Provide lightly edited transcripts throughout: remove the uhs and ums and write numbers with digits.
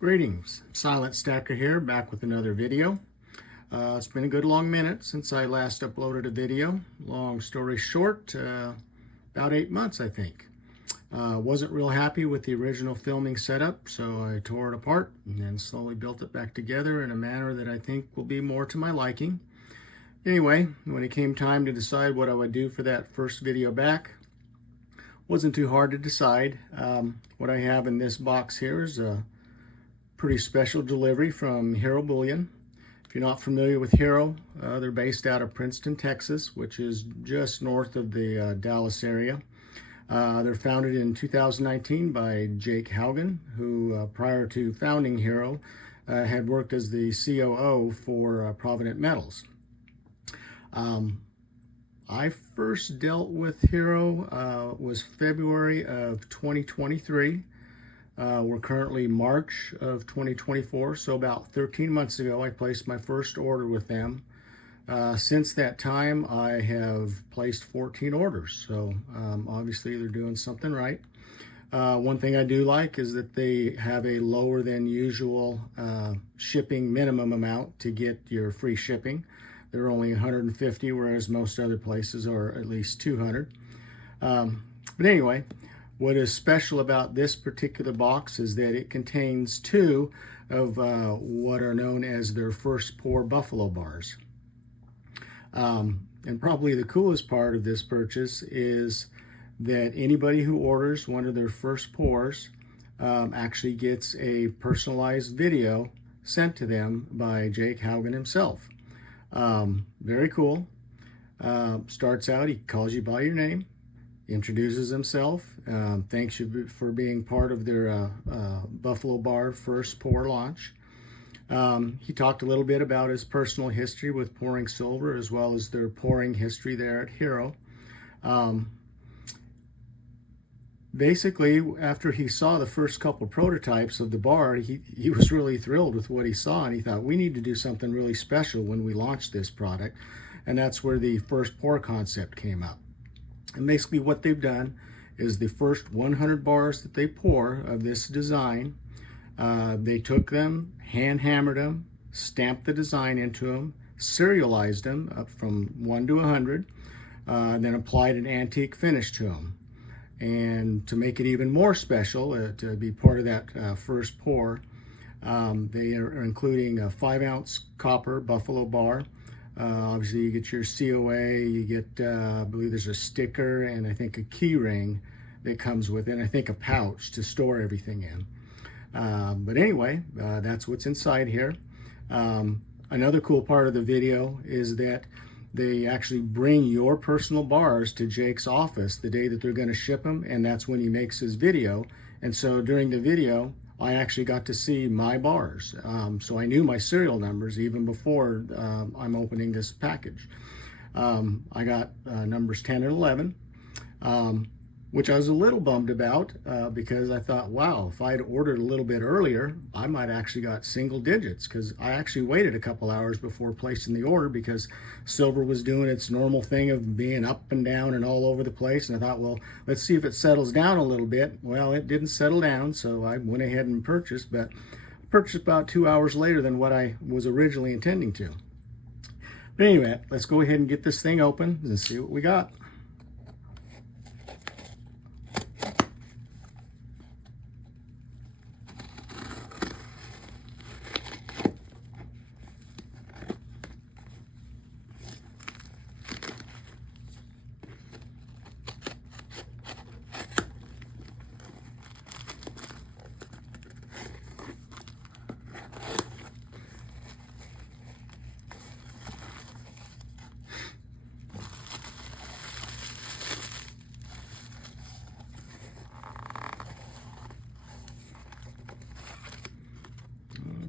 Greetings, SilentStacker here, back with another video. It's been a good long minute since I last uploaded a video. Long story short, about 8 months I think. Wasn't real happy with the original filming setup, so I tore it apart and then slowly built it back together in a manner that I think will be more to my liking. Anyway, when it came time to decide what I would do for that first video back, wasn't too hard to decide. What I have in this box here is a pretty special delivery from HERO Bullion. If you're not familiar with HERO, they're based out of Princeton, Texas, which is just north of the Dallas area. They're founded in 2019 by Jake Haugen, who prior to founding HERO had worked as the COO for Provident Metals. I first dealt with HERO was February of 2023. We're currently March of 2024, so about 13 months ago I placed my first order with them. Since that time I have placed 14 orders, so obviously they're doing something right. One thing I do like is that they have a lower than usual shipping minimum amount to get your free shipping. They're only 150, whereas most other places are at least 200. But anyway, what is special about this particular box is that it contains two of what are known as their first pour buffalo bars. And probably the coolest part of this purchase is that anybody who orders one of their first pours actually gets a personalized video sent to them by Jake Haugen himself. Very cool. Starts out, he calls you by your name, introduces himself, thanks you for being part of their Buffalo Bar first pour launch. He talked a little bit about his personal history with pouring silver, as well as their pouring history there at HERO. Basically, after he saw the first couple prototypes of the bar, he was really thrilled with what he saw, and he thought, we need to do something really special when we launch this product. And that's where the first pour concept came up. And basically what they've done is the first 100 bars that they pour of this design, they took them, hand hammered them, stamped the design into them, serialized them up from 1 to 100, then applied an antique finish to them. And to make it even more special, to be part of that first pour, they are including a 5-ounce copper buffalo bar. Obviously you get your COA, you get, I believe there's a sticker and I think a key ring that comes with it, and I think a pouch to store everything in. But anyway, that's what's inside here. Another cool part of the video is that they actually bring your personal bars to Jake's office the day that they're going to ship them, and that's when he makes his video. And so during the video, I actually got to see my bars. So I knew my serial numbers even before I'm opening this package. I got numbers 10 and 11, which I was a little bummed about because I thought, wow, if I'd ordered a little bit earlier, I might actually got single digits, because I actually waited a couple hours before placing the order because silver was doing its normal thing of being up and down and all over the place. And I thought, well, let's see if it settles down a little bit. Well, it didn't settle down, so I went ahead and purchased, but purchased about 2 hours later than what I was originally intending to. But anyway, let's go ahead and get this thing open and see what we got.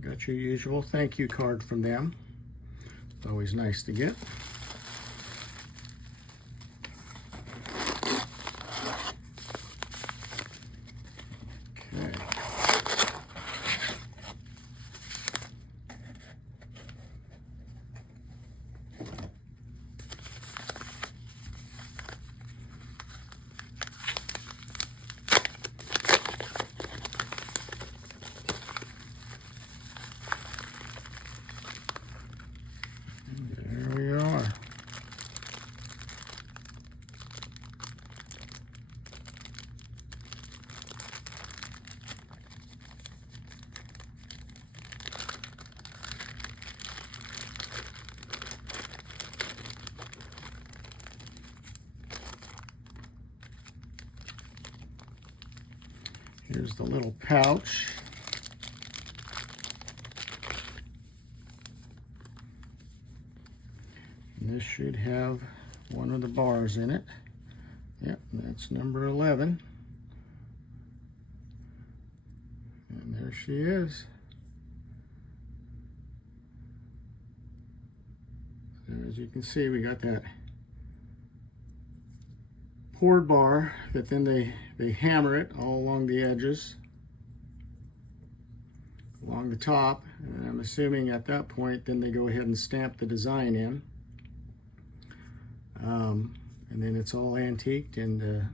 Got your usual thank you card from them. It's always nice to get. Okay. Here's the little pouch. And this should have one of the bars in it. Yep, that's number 11. And there she is. So as you can see, we got that poured bar that then they hammer it all along the edges, along the top, and I'm assuming at that point then they go ahead and stamp the design in. And then it's all antiqued and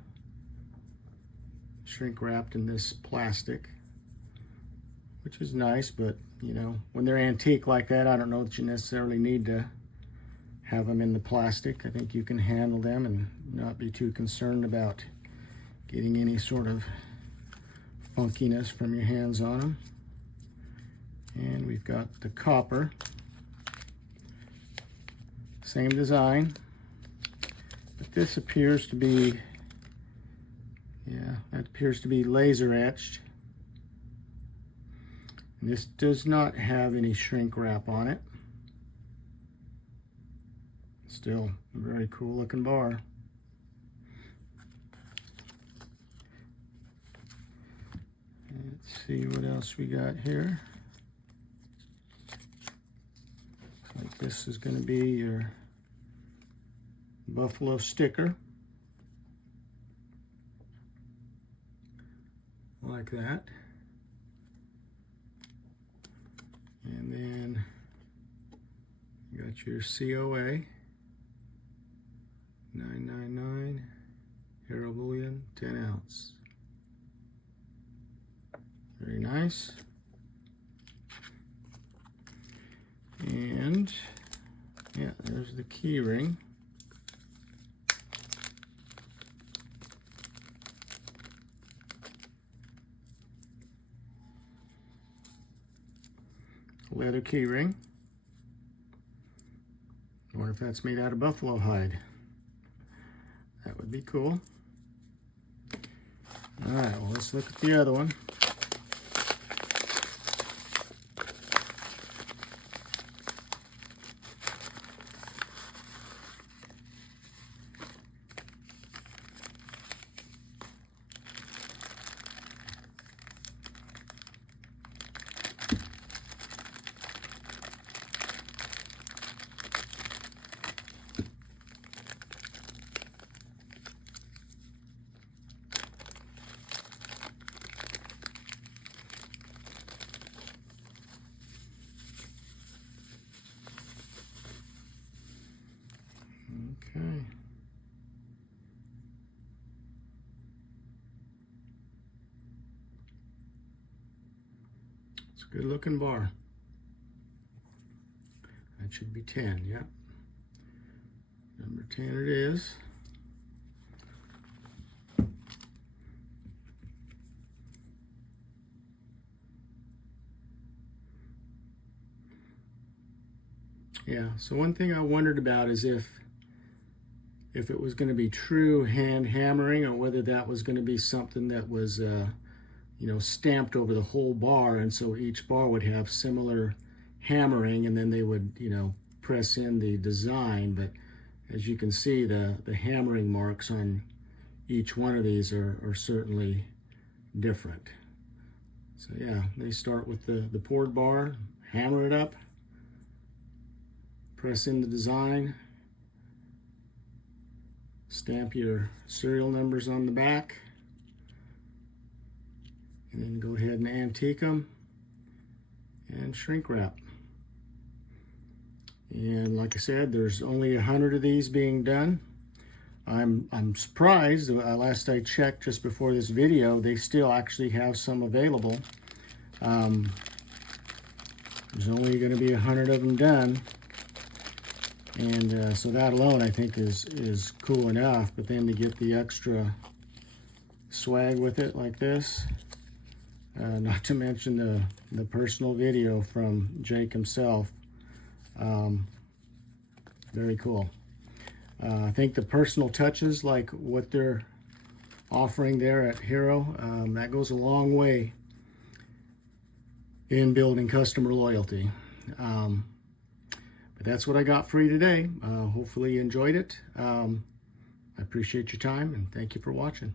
shrink wrapped in this plastic, which is nice, but you know, when they're antique like that, I don't know that you necessarily need to have them in the plastic. I think you can handle them and not be too concerned about getting any sort of funkiness from your hands on them. And we've got the copper, same design, but this appears to be, yeah, that appears to be laser etched. And this does not have any shrink wrap on it. Still a very cool looking bar. Let's see what else we got here. Looks like this is going to be your buffalo sticker. Like that. And then you got your COA 999 HERO Bullion 10 ounce. Very nice. And yeah, there's the key ring. Leather key ring. I wonder if that's made out of buffalo hide. That would be cool. All right, well, let's look at the other one. Okay. It's a good looking bar. That should be 10, yep. Number 10 it is. Yeah, so one thing I wondered about is if it was going to be true hand hammering, or whether that was going to be something that was, you know, stamped over the whole bar, and so each bar would have similar hammering, and then they would, you know, press in the design. But as you can see, the hammering marks on each one of these are certainly different. So yeah, they start with the poured bar, hammer it up, press in the design, stamp your serial numbers on the back, and then go ahead and antique them and shrink wrap. And like I said, there's only 100 of these being done. I'm surprised. Last I checked just before this video, they still actually have some available. There's only going to be 100 of them done. And so that alone, I think, is cool enough. But then to get the extra swag with it like this, not to mention the personal video from Jake himself, very cool. I think the personal touches, like what they're offering there at Hero. That goes a long way in building customer loyalty. But that's what I got for you today. Hopefully you enjoyed it. I appreciate your time and thank you for watching.